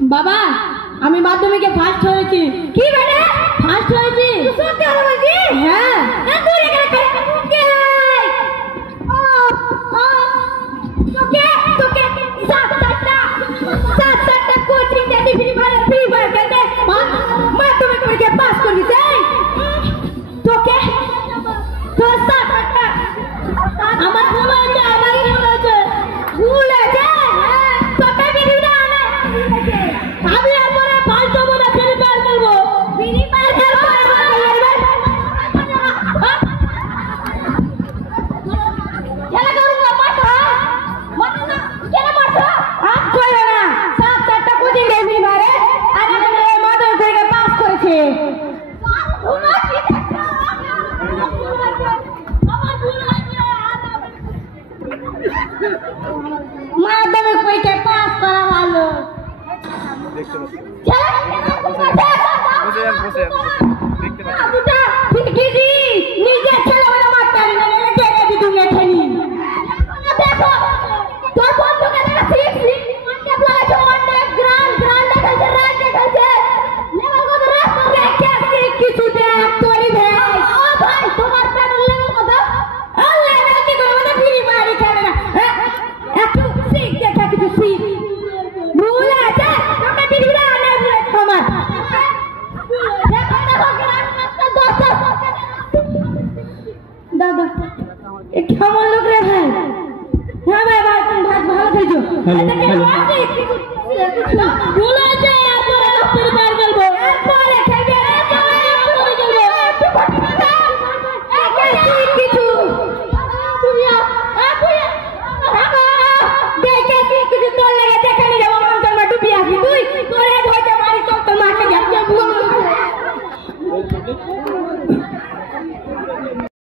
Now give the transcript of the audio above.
বাবা আমি মাধ্যমিকে ফার্স্ট হয়েছি। কি বেটা ফার্স্ট হয়েছি? সত্যি কথা বলছিস? হ্যাঁ। তুই এখানে কে? তোকে তোকে সাতটা কোচিং দিতে ফ্রি ফায়ার খেলতে মাধ্যমিক পরীক্ষা পাস করবি তাই? তোকে তোর সাতটা আমার ভুল হয়েছে, ভুল হয়েছে। তোকে ভিডিওটা আনে আমি এরপরে ফালতু বলে ফ্রি ফায়ার খেলবো। ফ্রি ফায়ার খেলবো খেলা করবো। মারো না কেন মারছো? আজ কইও না সাতটা কোচিং দিয়ে ফ্রি ফায়ারে আর আমি মাধ্যমিক থেকে পাস করেছি। মাধ্যমিক পরীক্ষায় পাস করা ভালো। নিজের ছেলেবেলা মারতে পারি না, দুনিয়া খেলি। দেখো তোর বন্ধুকে দেখেছিস কিছু দেখ তোরই ভাই। ও ভাই তোমার প্যাডেল লেভেল কত? লেভেল কি করে মানে ফ্রি ফায়ার খেলে না? একটু শিখ দেখা কিছু শিখ। ভুল আছে তোকে ভিডিওটা আনে ভুলে আমার। দেখো দেখো গ্রান্ড মাস্টার 10 দাদা এ কেমন লোক রে ভাই? হ্যাঁ ভাই ভাই তুমি ভালো খেলছো। হ্যালো ভুল